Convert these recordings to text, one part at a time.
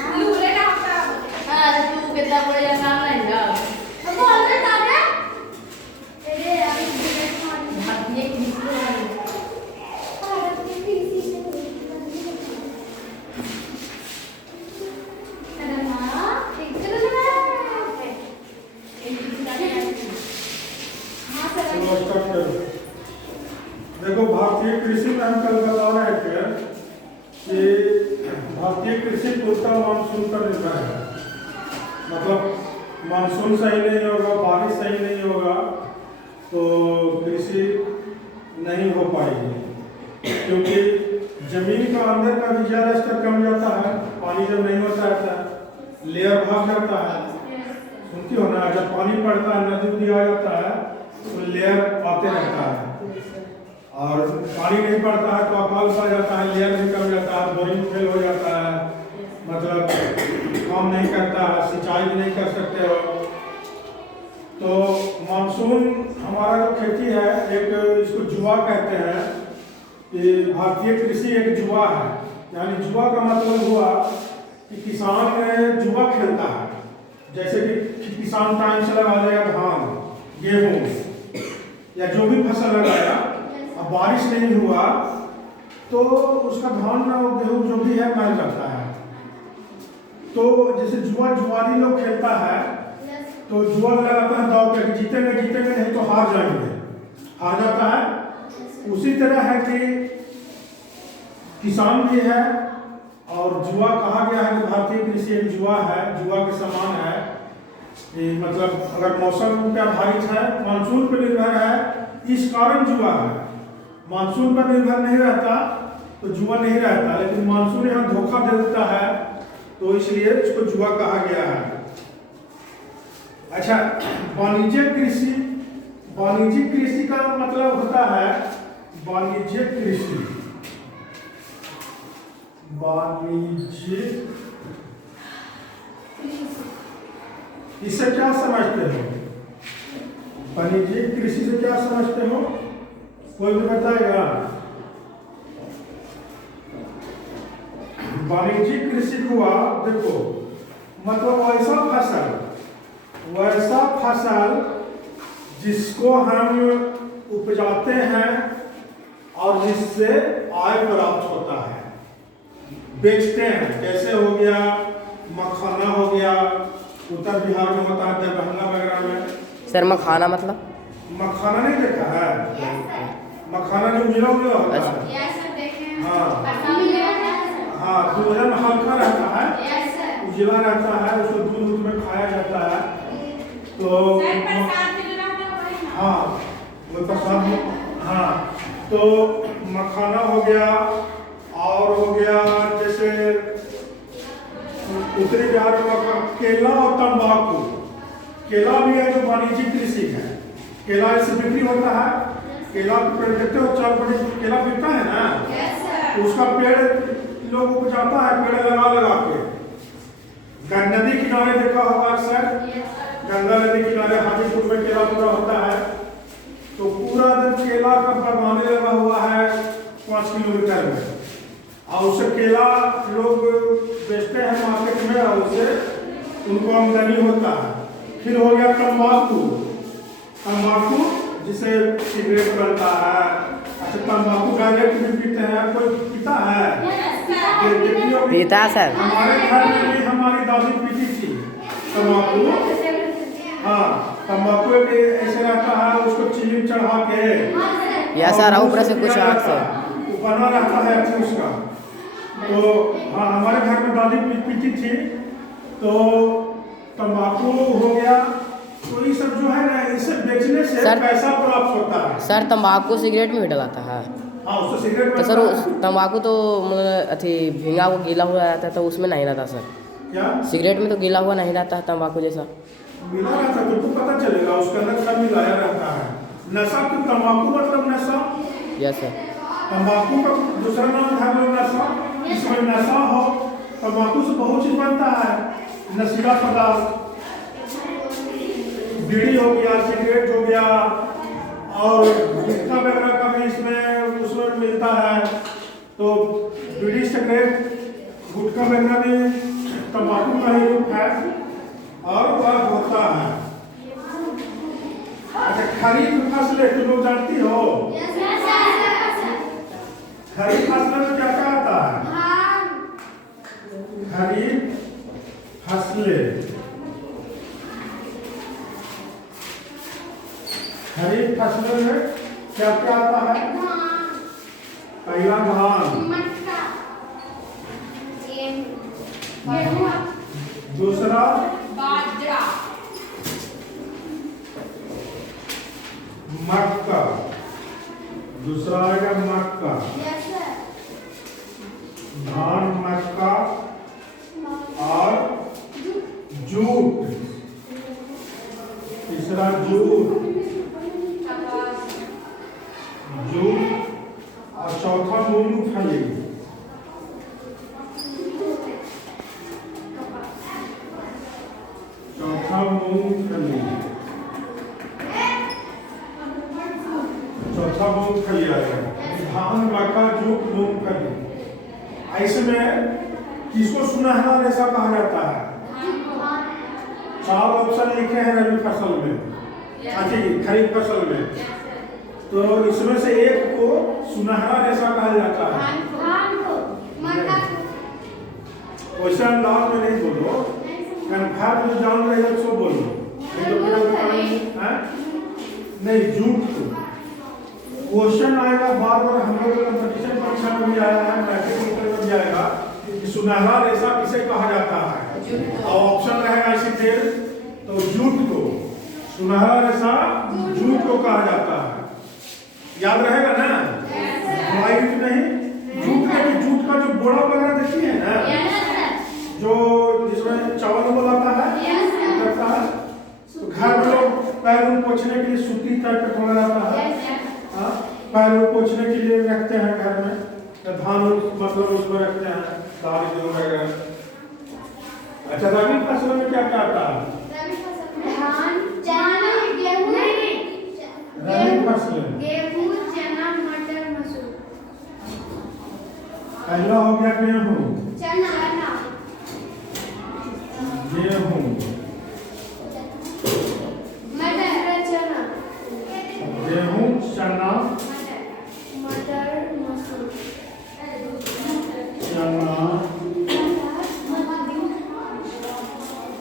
तू कितना बड़े काम नहीं ना अब ऑलरेडी आ गया ये अभी भारतीय देखो, भारतीय कृषि में हम कल बता रहे थे कि भारतीय कृषि पूर्णतः मानसून पर निर्भर है। मतलब मानसून सही नहीं होगा, बारिश सही नहीं होगा तो कृषि नहीं हो पाएगी, क्योंकि जमीन का अंदर का भी जल स्तर कम जाता है। पानी जब नहीं होता है लेयर भाग जाता है, सुनती हो ना, जब पानी पड़ता है नदी उदी आ जाता है तो लेयर आते रहता है, और पानी नहीं पड़ता है तो अकाल पड़ जाता है, लेयर भी कम जाता है, बोरिंग फेल हो जाता है, मतलब काम नहीं करता है, सिंचाई भी नहीं कर सकते हो। तो मानसून हमारा जो खेती है, एक इसको जुआ कहते हैं कि भारतीय कृषि एक जुआ है। यानी जुआ का मतलब हुआ कि किसान जुआ खेलता है। जैसे कि किसान टाइम से लगा देगा धान, गेहूँ या जो भी फसल लगाया, अब बारिश नहीं हुआ तो उसका धान और गेहूँ जो भी है मर जाता है। तो जैसे जुआरी लोग खेलता है तो जुआ लगाता है दाव पे, जीतेंगे जीतेंगे नहीं तो हार जाएंगे, हार जाता है। उसी तरह है कि किसान भी है, और जुआ कहा गया है कि भारतीय कृषि एक जुआ है, जुआ के समान है। मतलब अगर मौसम पे आधारित है, मानसून पर निर्भर है, इस कारण जुआ है। मानसून पर निर्भर नहीं रहता तो जुआ नहीं रहता, लेकिन मानसून यहाँ धोखा दे देता है तो इसलिए इसको जुआ कहा गया है। अच्छा, वाणिज्यिक कृषि, वाणिज्यिक कृषि का मतलब होता है वाणिज्यिक कृषि, वाणिज्यिक, इससे क्या समझते हो? वाणिज्यिक कृषि से क्या समझते हो? कोई भी बताएगा? वाणिज्यिक कृषि हुआ, देखो, मतलब वैसा फसल जिसको हम उपजाते हैं और जिससे आय प्राप्त होता है, बेचते हैं। जैसे हो गया मखाना, हो गया, उत्तर बिहार में होता है, दरभंगा वगैरह में। सर मखाना मतलब? मखाना नहीं देखा है? मखाना जो उजला उजला होता है, हाँ, दूध में हल्का रहता है, उजला रहता है, उसको दूध में खाया जाता है। तो हाँ, वो प्रसाद, हाँ, तो मखाना हो गया, और हो गया जैसे उत्तरी बिहार में केला और तंबाकू। केला भी है जो वाणिज्यिक कृषि है, केला इससे बिक्री होता है। केला पेड़ देखते हो, 4 बड़े केला बिकता है ना, तो उसका पेड़ लोग उपजाता है, पेड़ लगा लगा के। नदी किनारे देखा होगा अक्सर, गंगा नदी किनारे हाजीपुर में केला पूरा होता है, तो पूरा दिन केला का बागाने लगा हुआ है 5 किलोमीटर में, और उससे केला लोग बेचते हैं मार्केट में, और उससे उनको आमदनी होता है। फिर हो गया तंबाकू, तंबाकू जिसे सिगरेट बनता है। अच्छा, तंबाकू डायरेक्ट भी पीते हैं, कोई पीता है? पीता सर, हमारे घर में भी हमारी दादी पीती थी तंबाकू। हाँ, तंबाकू एक ऐसे रहता है, उसको चीनी चढ़ा के, या सर ऊपर से कुछ आग से बना रहता है उसका। तो हाँ, हमारे घर में दादी पीती थी, तो तंबाकू हो गया। तो ये सब जो है ना, इसे बेचने से पैसा प्राप्त होता है। सर तंबाकू सिगरेट में भी डलाता है? हाँ, उससे सिगरेट तो सर तंबाकू तो मतलब अथी भींगा हुआ गीला हुआ रहता है, तो उसमें नहीं रहता सर? क्या? सिगरेट में तो गीला हुआ नहीं रहता है तंबाकू जैसा? मिला रहता है, तुमको पता चलेगा उसके अंदर क्या मिलाया रहता है। नशा तो तंबाकू मतलब नशा। Yes sir. तंबाकू का दूसरा नाम है नशा। इसमें नशा हो, तंबाकू से बहुत चीज बनता है, नशीला पदार्थ, बीड़ी हो गया, सिगरेट हो गया, और गुटखा वगैरह का भी इसमें उसमें मिलता है। तो बीड़ी, सिगरेट, गुटखा वगैरह भी खरीफ फसलें। खरीफ फसलों में क्या क्या आता है? पहला धान, दूसरा बाजरा, मक्का, दूसरा आएगा मक्का, धान, मक्का और जूट, तीसरा जूट, और चौथा मूंगफली। चौथा मूंगफली, चौथा मूंगफली आएगा। धान, मक्का, जूट, मूंगफली। ऐसे में किसको सुनहरा रेशा कहा जाता है? 4 ऑप्शन लिखे हैं रबी फसल में, खरीफ फसल में, तो इसमें से एक को सुनहरा रेशा कहा जाता है। वैसे अंदाज में नहीं बोलो, कन्फर्म जो जान रहे हैं सो बोलो, नहीं जूट को। क्वेश्चन आएगा बार बार, हम लोग कंपटीशन परीक्षा में भी आया है, मैट्रिक में भी आएगा कि सुनहरा रेशा किसे कहा जाता है, और ऑप्शन रहेगा इसी फिर, तो जूट को, सुनहरा रेशा जूट को कहा जाता है। याद रहेगा ना? वाइट नहीं, जूट का, जूट का जो बोरा वगैरह देखी है ना, जो जिसमें चावल बनाता है, करता है, तो घर में लोग पैर पोछने के लिए सूती टाइप का थोड़ा रहता है, पैर पोछने के लिए रखते हैं घर में, धान मतलब उसमें रखते हैं, दाल वगैरह। अच्छा, रबी फसलों में क्या क्या आता है? रबी फसलें गेहूं, चना, मटर, मसूर। पहला हो गया गेहूं, चना, गेहूं, मटर, चना, गेहूं, चना, मटर, मसूर, चना,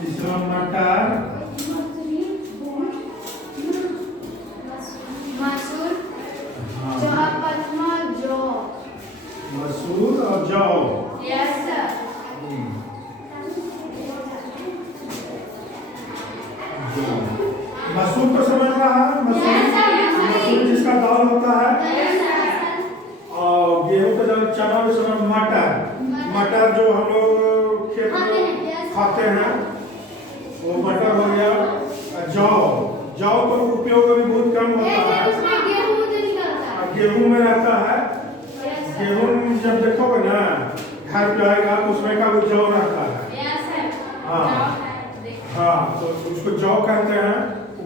तीसरा मटर, मसूर, जौ, मसूर और जौ। Yes sir. मसूर तो समझ रहा है, मसूर जिसका दाल होता है, और गेहूं का दाल, चना भी समझ, मटर जो हम लोग खेत में खाते हैं वो मटर हो गया। जौ का उपयोग अभी बहुत कम होता है, गेहूं में रहता है। गेहूं जब देखोगे ना घर पे आएगा तो उसमें का वो जौ रहता है। हाँ, तो उसको जौ कहते हैं।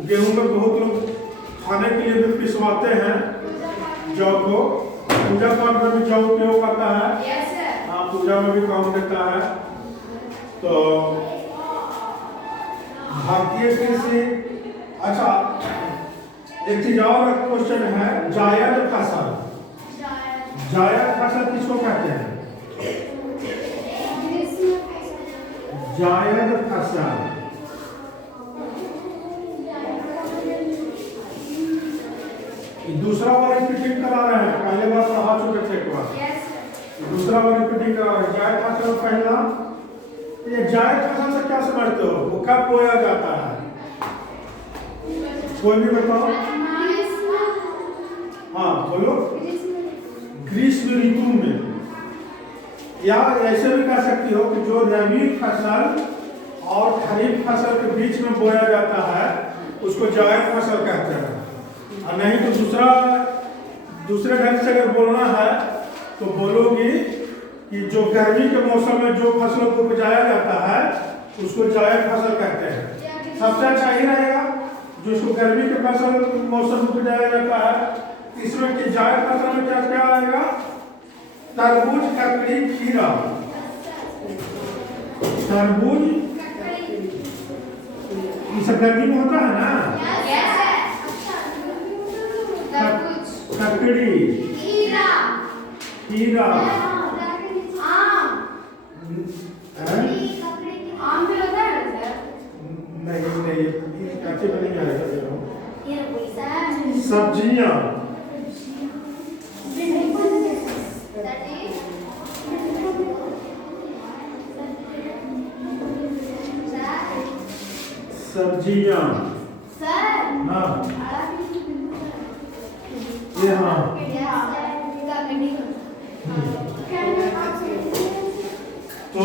गेहूं में बहुत लोग खाने के लिए भी पिसवाते हैं जौ को। पूजा पाठ में भी जौ उपयोग आता है, हाँ, पूजा में भी काम देता है। तो भारतीय कृषि, अच्छा एक चीज और क्वेश्चन है, जायद फसल। जायद फसल किसको कहते हैं? जायद फसल, दूसरा बार रिपीटिंग करा रहे हैं, पहले बार पढ़ा चुके थे एक बार, दूसरा बार रिपीटिंग करा रहे हैं। जायद फसल पहला, ये जायद फसल से क्या समझते हो? वो कब बोया जाता है? कोई भी बताओ। हाँ बोलो। ग्रीष्म ऋतु में, या ऐसे भी कह सकती हो कि जो रबी फसल और खरीफ फसल के बीच में बोया जाता है उसको जायद फसल कहते हैं। और नहीं तो दूसरे ढंग से अगर बोलना है तो बोलोगी कि जो गर्मी के मौसम में जो फसलों को उपजाया जाता है उसको जायद फसल कहते हैं। सबसे अच्छा ही रहेगा जो इसको गर्मी के फसल मौसम में उपजाया जाता है। इसमें कि जायद फसल में क्या क्या आएगा? तरबूज, ककड़ी, खीरा। तरबूज ये सब गर्मी में होता है ना। ककड़ी, खीरा, हैं? आम भी होता है ना सर? नहीं नहीं, ये कैसे बनेंगे आएगा देखो। ये सर सब्जियां, सब्जियां, हाँ ये हाँ, तो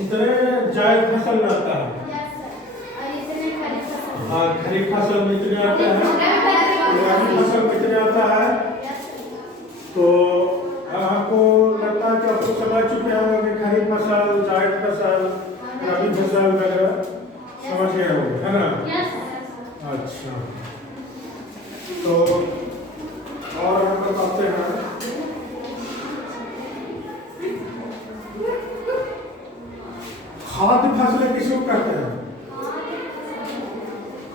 इतने जायद फसल में आता है। हाँ, खरीफ फसल में इतने आता है, रबी फसल में इतने आता है। तो आपको लगता है कि आपको समझ चुके होंगे कि खरीफ फसल, जायद फसल, रबी फसल वगैरह समझ गए होंगे, है ना? अच्छा, तो और हम बताते हैं खाद्य फसलें किसको कहते हैं?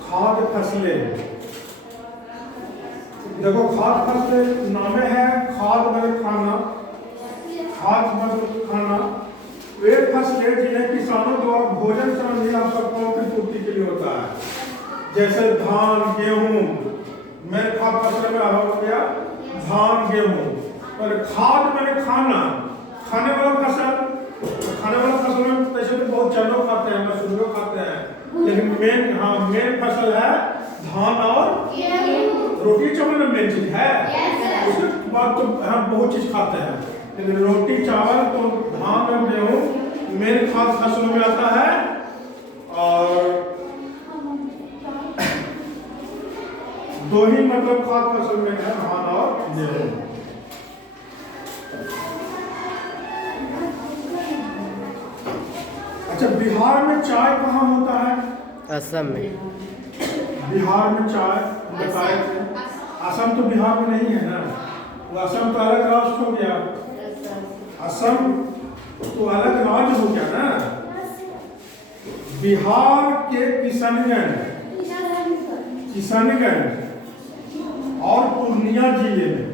खाद्य फसलें, देखो खाद्य फसलें नामे है, खाद्य मतलब खाना, खाद्य मतलब खाना, वे फसलें जिन्हें किसानों द्वारा भोजन संबंधी आवश्यकताओं की पूर्ति के लिए होता है। जैसे धान, गेहूं, मेरे खाद्य फसल में हो गया धान, गेहूं। और खाद्य मैंने खाना, खाने वाला फसल, खाने वाला फसल में वैसे तो बहुत चनों खाते हैं, मसूरों खाते हैं, लेकिन मेन, हाँ मेन फसल है धान और रोटी चावल में मेन चीज है। उसके बाद तो हम बहुत चीज खाते हैं, लेकिन रोटी चावल तो धान और गेहूं मेन खाद्य फसलों में आता है। और दो ही मतलब खाद्य फसल में है, धान और गेहूं। अच्छा, बिहार में चाय कहाँ होता है? असम में। बिहार में चाय बताए थे। असम तो बिहार में नहीं है ना, वो असम तो अलग राष्ट्र हो गया। असम तो अलग राज्य हो गया ना। बिहार के किशनगंज और पूर्णिया जिले में,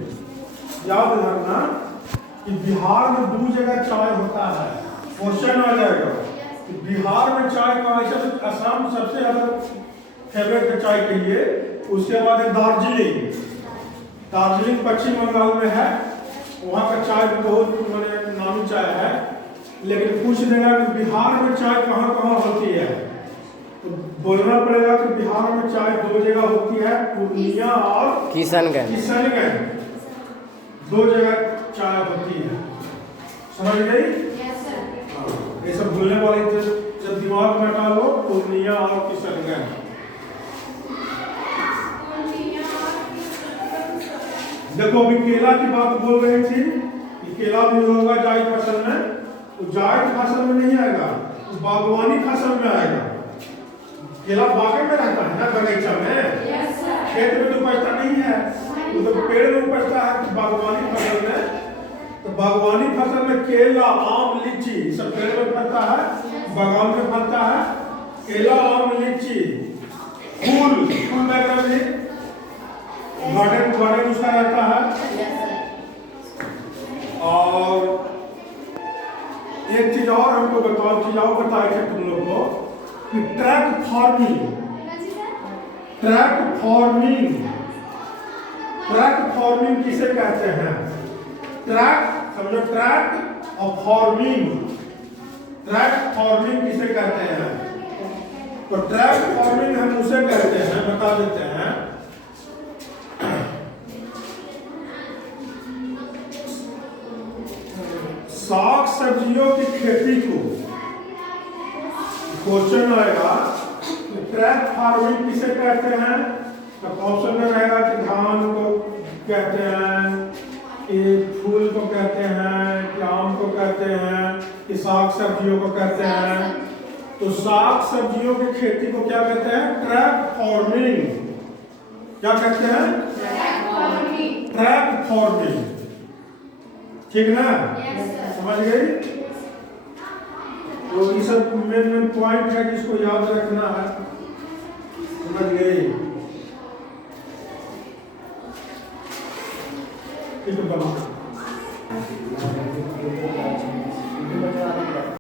याद रखना कि बिहार में 2 जगह चाय होता है। क्वेश्चन आ जाएगा कि बिहार में चाय का, ऐसा तो असम सबसे ज्यादा फेवरेट है चाय के लिए, उसके बाद है दार्जिलिंग। दार्जिलिंग पश्चिम बंगाल में है, वहाँ का चाय भी बहुत मैंने नामी चाय है। लेकिन पूछ देगा कि बिहार में चाय कहाँ कहाँ होती है, तो बोलना पड़ेगा कि बिहार में चाय 2 जगह होती है, पूर्णिया और किशनगंज। 2 जगह चाय होती है, समझ गई? ये सब भूलने वाली जब दिमाग में हटा लो, पूर्णिया और किशनगंज। देखो अभी केला की बात बोल रही थी कि केला भी होगा जायद फसल में, तो जायद फसल में नहीं आएगा, तो बागवानी फसल में आएगा। केला बागें में रहता है ना, बगीचा में, खेत में तो उपजता नहीं है, वो तो पेड़ में उपजता है। तो बागवानी फसल में, तो बागवानी फसल में केला, आम, लीची सब पेड़ में फलता है, बागान में फलता है। केला, आम, लीची, फूल वगैरह भी गार्डन उसका रहता है। और एक चीज और हमको बताओ, चीज और बताए थे तुम लोग को कि ट्रैक फार्मिंग किसे कहते हैं? ट्रैक, समझो, ट्रैक और फार्मिंग किसे कहते हैं? तो ट्रैक फार्मिंग हम उसे कहते हैं, बता देते हैं, साग सब्जियों की खेती को। क्वेश्चन आएगा कि ट्रैक फार्मिंग किसे कहते हैं? तो ऑप्शन में रहेगा कि धान को कहते हैं, कि फूल को कहते हैं, कि आम को कहते हैं, कि साग सब्जियों को कहते हैं। तो साग सब्जियों की खेती को क्या कहते हैं? Track farming. क्या कहते हैं? Track farming. ठीक ना? समझ गई? तो ये सब मेन पॉइंट है जिसको याद रखना है। समझ गई? ठीक है,